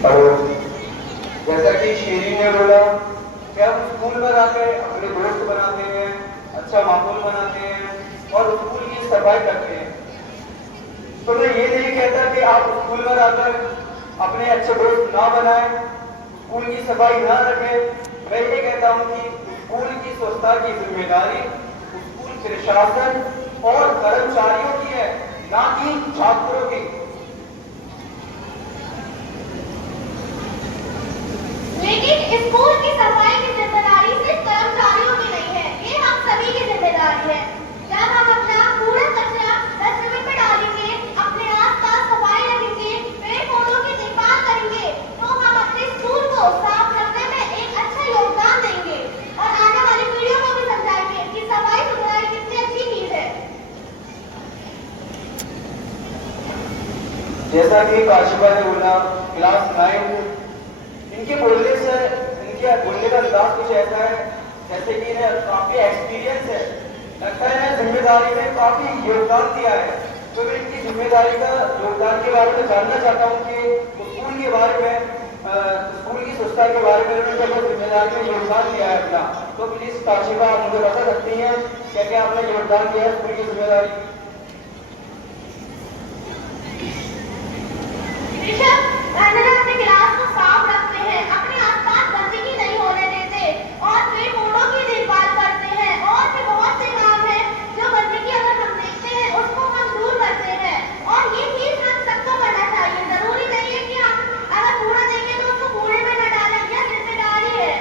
और जैसा कि शेरी ने बोला कि हम स्कूल में आकर अपने दोस्त बनाते हैं, अच्छा माहौल बनाते हैं और स्कूल की सफाई करते हैं। तो मैं ये नहीं कहता कि आप स्कूल में आकर अपने अच्छे दोस्त ना बनाएं, स्कूल की सफाई ना रखें। मैं ये कहता हूँ कि स्कूल की स्वच्छता की जिम्मेदारी स्कूल प्रशासन और कर्मचारियों की है, ना कि छात्रों की। लेकिन स्कूल की सफाई की जिम्मेदारी सिर्फ कर्मचारियों की नहीं है, ये हम सभी की जिम्मेदारी है। जब हम अपना कूड़ा कचरा डस्टबिन में डालेंगे, अपने आसपास सफाई रखेंगे, पेड़ पौधों की देखभाल करेंगे, तो हम अपने स्कूल को साफ रखने में एक अच्छा योगदान देंगे और आने वाली पीढ़ियों को भी समझाएंगे कि सफाई सुथराई कितनी अच्छी चीज है। जैसा कि काशिफा ने बोला, क्लास 9 इनके बोलने से, इनके बोलने का अंदाज कुछ ऐसा है जैसे कि इन्हें काफी एक्सपीरियंस है, लगता है इन्हें जिम्मेदारी में काफी योगदान दिया है। तो मैं इनकी जिम्मेदारी का योगदान के बारे में जानना चाहता हूँ कि स्कूल के बारे में, स्कूल की स्वच्छता के बारे में उन्होंने जब जिम्मेदारी में योगदान दिया है अपना, तो प्लीज काशिफा आप मुझे बता सकती हैं क्या क्या आपने योगदान दिया है स्कूल की जिम्मेदारी? अपने क्लास को साफ रखते हैं, अपने आसपास गंदगी नहीं होने देते और पेड़ पौधों की देखभाल करते हैं और भी बहुत से काम है जो गंदगी अगर हम देखते हैं उसको हम दूर करते हैं और ये चीज हम सबको करना चाहिए। जरूरी नहीं है कि हम अगर कूड़ा देखें तो उसको कूड़े में न डालें, यह जिम्मेदारी है।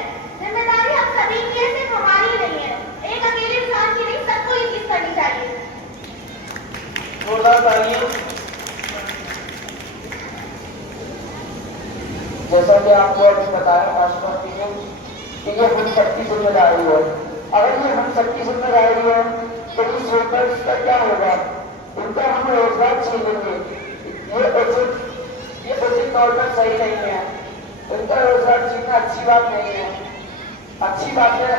जिम्मेदारी हम सभी की है, सिर्फ हमारी नहीं है, एक अकेले इंसान की नहीं, सबको ये चीज करनी चाहिए। जैसा कि आपको अभी बताया राष्ट्रपति ने कि ये हम सबकी जिम्मेदारी है। अगर ये हम सबकी जिम्मेदारी है तो इस वर्कर्स का क्या होगा? उनका हम रोजगार छीनेंगे, ये उचित तौर पर सही नहीं है। उनका रोजगार छीनना अच्छी बात नहीं है। अच्छी बात है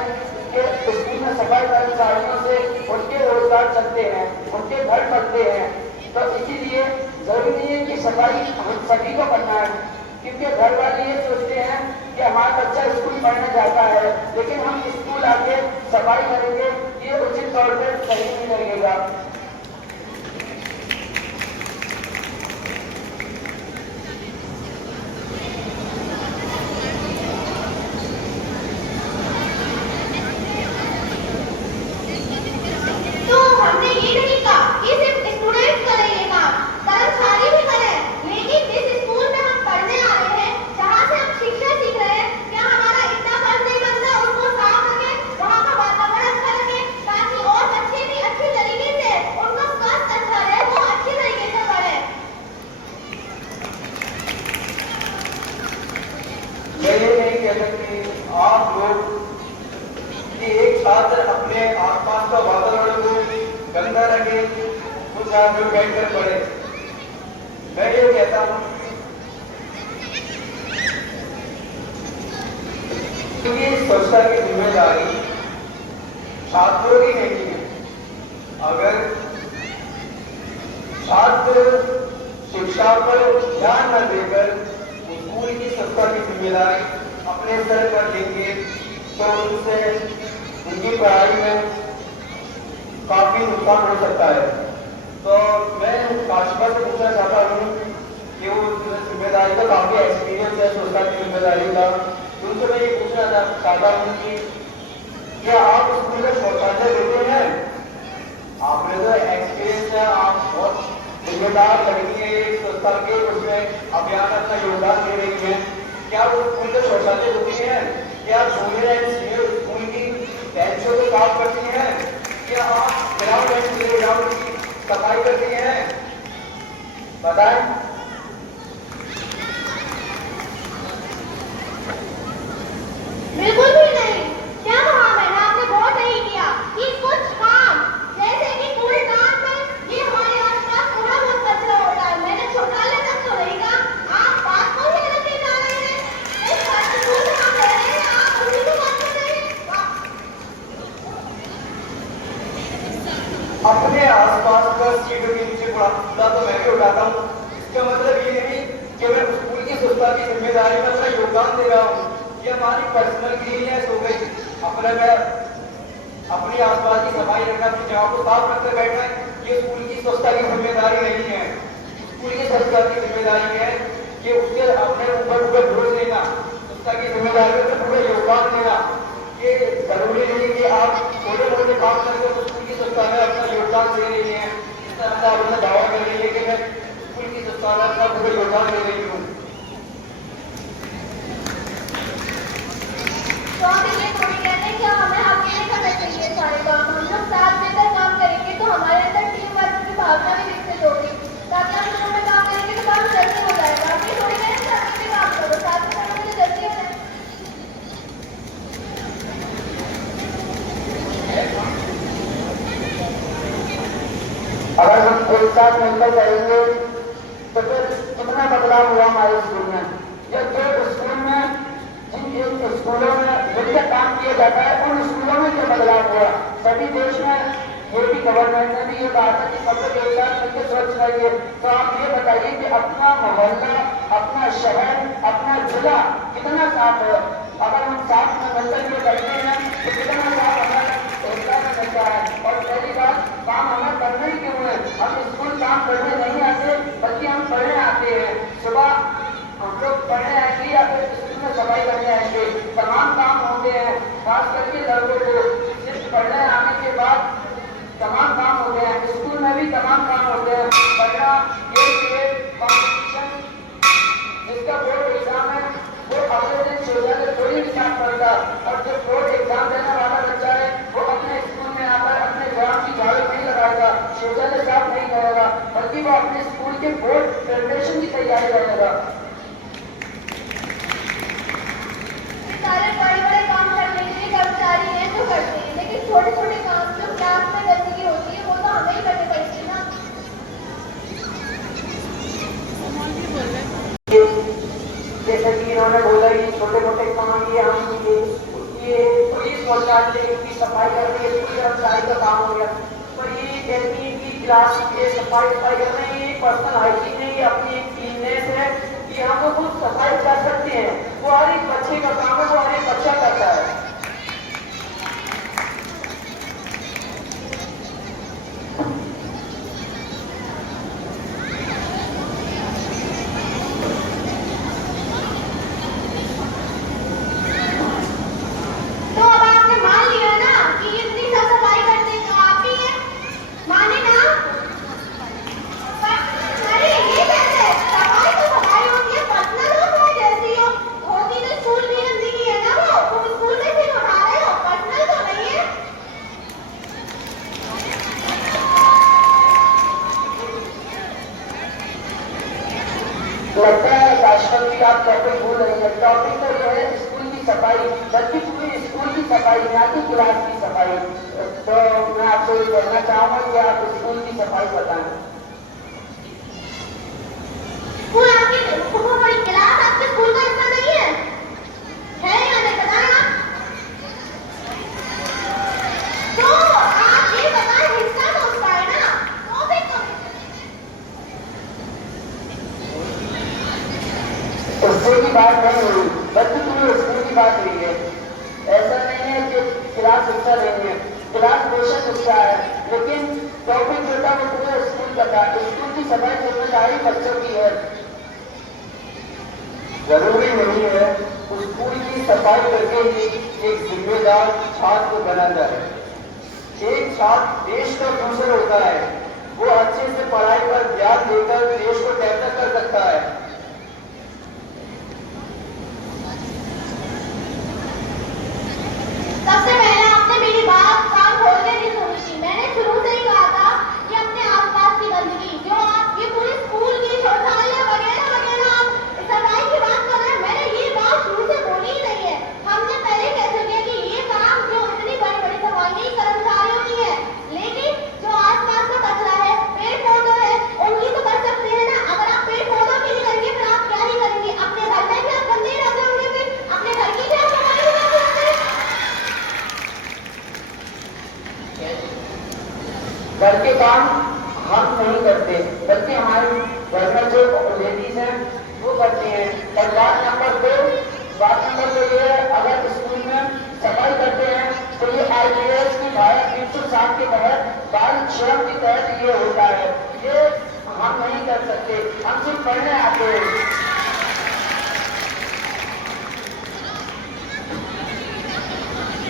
कि स्कूल में सफाई कर्मचारियों से उनके रोजगार चलते हैं, उनके घर बनते हैं। तो इसीलिए जरूरी नहीं है कि सफाई हम सभी को करना है, क्योंकि घर वाले ये सोचते हैं कि हमारा बच्चा स्कूल पढ़ने जाता है, लेकिन हम स्कूल आके सफाई करेंगे, ये उचित तौर पर सही नहीं लगेगा। तो हमने ये नहीं कहा कि सिर्फ स्टूडेंट्स करें ये काम, कर्मचारी भी करें, लेकिन जिस स्कूल में हम पढ़ने आ रहे हैं, जहाँ से हम शिक्षा सीख रहे हैं, क्या हमारा इतना फर्ज नहीं बनता उसको साफ रखें, वहाँ का वातावरण अच्छा रखें, ताकि और बच्चे भी अच्छी तरीके से, उनका स्वास्थ्य अच्छा रहे, वो अच्छी तरीके से पढ़े। मैं ये नहीं कह सकती आप लोग कि एक छात्र अपने आसपास का वातावरण को गंदा रखे, कुछ जहाँ बैठ कर पढ़े। मैं ये कहता हूँ कि स्वच्छता की जिम्मेदारी छात्रों की नहीं है। अगर छात्र शिक्षा पर ध्यान न देकर स्कूल की स्वच्छता की जिम्मेदारी अपने स्तर पर लेंगे तो उनसे उनकी पढ़ाई में काफी नुकसान हो सकता है। तो मैं काशिफा से पूछना चाहता हूँ कि वो जिम्मेदारी का काफी एक्सपीरियंस है स्वच्छता की जिम्मेदारी का, उनसे मैं ये पूछना चाहता हूँ कि क्या आप स्कूल में शौचालय देते हैं? आपने तो एक्सपीरियंस है, आप बहुत जिम्मेदार लड़की है, स्वच्छता के उसमें अभियान अपना योगदान दे रही है। क्या वो स्कूल में शौचालय होती है? क्या जूनियर एंड सीनियर स्कूल की बेंचों को साफ करती हैं? क्या आप ग्राउंड एंड प्लेग्राउंड की सफाई करती हैं? बताएं। बिल्कुल भी नहीं। क्या कहा मैंने? आपने बहुत सही किया कि कुछ काम जैसे कि कूड़ेदान में ये हमारे आसपास थोड़ा बहुत कचरा होता है, मैंने शौचालय तक तो नहीं कहा। आप बात को ही गलत ले जा रहे हैं। इस स्कूल में हम रह रहे हैं, आप उसी को बात कर रहे हैं। अपने आसपास का सीढ़ियों के नीचे कूड़ा तो मैं भी उठाता हूँ। इसका मतलब ये नहीं कि मैं स्कूल की स्वच्छता की जिम्मेदारी में अपना योगदान दे रहा हूँ। ये हमारी पर्सनल क्लीननेस हो गई। अपने में अपने आसपास की सफाई रखना, अपनी जगह को साफ रखकर बैठना, ये स्कूल की स्वच्छता की जिम्मेदारी नहीं है। स्कूल की स्वच्छता की जिम्मेदारी है कि उसके अपने ऊपर ढोल लेना, स्वच्छता की जिम्मेदारी में पूरा योगदान देना। ये जरूरी नहीं कि आप छोटे मोटे काम करके स्कूल की स्वच्छता में अपना योगदान दे रही है। इस तरह से आप अपना दावा कर रही है कि मैं स्कूल की स्वच्छता में अपना पूरा योगदान दे रही हूँ। तो आप ये थोड़ी कहते हैं कि हमें अकेले करना चाहिए सारे काम। हम लोग साथ मिलकर काम करेंगे तो हमारे अंदर टीम वर्क की भावना भी विकसित होगी, ताकि हम लोगों में काम करेंगे तो काम जल्दी हो जाएगा। आप ये थोड़ी कह रहे हैं कि अकेले काम करो, साथ में करोगे तो जल्दी हो जाएगा। अगर हम एक साथ मिलकर करेंगे तो फिर कितना बदलाव हुआ हमारे स्कूल में। ये जो स्कूल में जिन स्कूलों में मिलकर काम किया जाता है, उन स्कूलों में जो बदलाव हुआ, सभी देश में ये भी गवर्नमेंट ने भी ये कहा था कि सब लोग एक साथ मिलकर स्वच्छ रहिए। तो आप ये बताइए कि अपना मोहल्ला, अपना शहर, अपना जिला कितना साफ है। अगर हम साथ में मिलकर ये करते हैं तो कितना साफ हमारा रोजगार में मिलता है। और पहली बात, काम हमें करना ही क्यों है? हम स्कूल काम करने नहीं आते, बल्कि हम पढ़ने आते हैं। सुबह हम लोग पढ़ने आएंगे या फिर स्कूल में सफाई करने आएंगे, तमाम काम होते हैं। खास करके लड़कों को सिर्फ पढ़ने आने के बाद तमाम काम होते हैं। स्कूल में भी तमाम काम होते हैं। पढ़ना, ये कॉम्पिटिशन, जिसका बोर्ड एग्जाम है वो अगले दिन शौचालय थोड़ी भी साफ करता, और जो बोर्ड एग्जाम देने वाला बच्चा है वो अपने स्कूल में आकर अपने ग्राम की झाड़ू नहीं लगाएगा, शौचालय साफ नहीं करेगा, बल्कि वो अपने स्कूल के बोर्ड प्रेजेंटेशन की तैयारी करेगा। सारे बड़े बड़े काम करने के लिए कर्मचारी हैं जो करते हैं, लेकिन छोटे छोटे काम जो क्लास में गंदगी होती है वो तो हमें ही करनी पड़ती है ना। जैसे कि इन्होंने बोला कि छोटे मोटे काम ये हम ये पुलिस शौचालय की सफाई करनी है, पुलिस कर्मचारी का काम हो गया। पर ये कहती है कि क्लास की सफाई करना ये पर्सनल हाइजीन नहीं, अपनी एक क्लीननेस है कि हम लोग खुद सफाई कर सकते हैं। वो हर एक बच्चे का काम है, वो हर एक बच्चा करता है। तो अब आपने मान लिया ना कि इतनी सब सफाई करने का आप ही है, माने ना? अरे ये कैसे? सफाई तो सफाई होती है, पर्सनल हो तुम्हें जैसी हो, होती तो स्कूल की गंदगी है ना, वो तुम स्कूल में से उठा रहे हो, पर्सनल तो नहीं है। लगता है राष्ट्रपति आप टॉपिक भूल रही है। टॉपिक तो यह है स्कूल की सफाई, बल्कि पूरी स्कूल की सफाई, ना कि क्लास की सफाई। तो मैं आपको ये कहना चाहूंगा कि आप स्कूल की सफाई बताएं। स्कूल आपकी वो बड़ी क्लास आपके स्कूल का हिस्सा नहीं है? है या नहीं बताएं आप? तो आप ये बताएं, हिस्सा तो उसका है ना, तो फिर उससे की बात नहीं हुई, बल्कि पूरे स्कूल की बात हुई है। ऐसा नहीं है कि क्लास हिस्सा नहीं है, क्लास बेशक हिस्सा है, लेकिन टॉपिक जो था वो पूरे स्कूल का था। स्कूल की सफाई जिम्मेदारी बच्चों की है। जरूरी नहीं है स्कूल की सफाई करके ही एक जिम्मेदार छात्र बना जाए। एक छात्र देश का फ्यूचर होता है, वो अच्छे से पढ़ाई पर ध्यान देकर देश को डेवलप कर सकता है। सबसे पहले आपने मेरी बात कान खोल के नहीं सुनी थी। मैंने शुरू से ही कहा था कि अपने आसपास की गंदगी जो आप ये पूरे स्कूल की शौचालय वगैरह वगैरह आप सफाई की बात कर रहे हैं, मैंने ये बात शुरू से बोली ही नहीं है। हमने पहले कह चुके कि ये काम जो इतनी बड़ी बड़ी सफाई कर्मचारियों की है, लेकिन जो आसपास का कचरा है, पेड़ पौधे है, उनकी तो कर सकते हैं ना। अगर आप पेड़ पौधों की नहीं करेंगे बात नंबर 2 ये है, अगर स्कूल में सफाई करते हैं तो ये IAS की धारा 307 के तहत बाल श्रम के तहत ये होता है। ये हम नहीं कर सकते, हम सिर्फ पढ़ने आते हैं।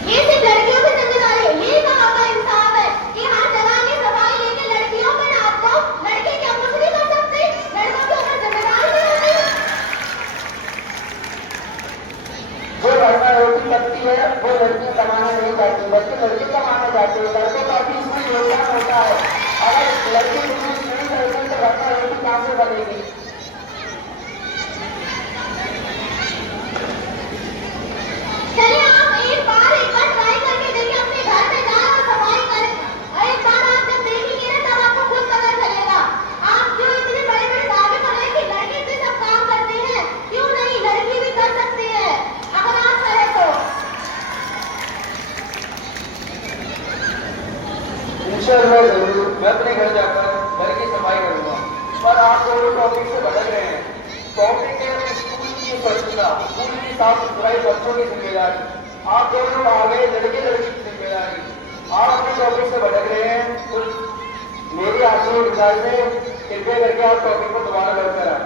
ये सिर्फ लड़कियों की जिम्मेदारी है। ये कहाँ का इंसाफ है कि हर जगह की सफाई लेके लड़कियों पे नाप दो? लड़के क्या कुछ नहीं कर सकते? लड़कों के ऊपर जिम्मेदारी नहीं होती? जो घर में रोटी लगती है वो लड़कियां कमाने नहीं जाती, बल्कि लड़के कमाने जाते हैं। लड़कों का भी इसमें योगदान होता है। अगर लड़के बिजनेस नहीं करते तो घर में रोटी कहाँ से बनेगी? चलिए आप एक बार ट्राई करके देखिए, अपने घर में जाए और सफाई करें। एक बार आप जब देखेंगे ना तब आपको खुद पता चलेगा। आप जो इतने बड़े बड़े दावे कर रहे हैं कि लड़के इतने सब काम करते हैं, क्यों नहीं, लड़की भी कर सकती है अगर आप करें तो। इंशाअल्लाह जरूर मैं अपने घर जाकर घर की सफाई करूंगा। पर आप दोनों टॉपिक से भटक रहे हैं। टॉपिक है स्कूल की स्वच्छता, स्कूल की साफ सफाई, बच्चों की जिम्मेदारी। आप दोनों आ गए लड़के लड़की की जिम्मेदारी। आप अपने टॉपिक से भटक रहे हैं तो मेरी आपसे गुजारिश है, कृपया करके आप टॉपिक को दोबारा लौट कर आए।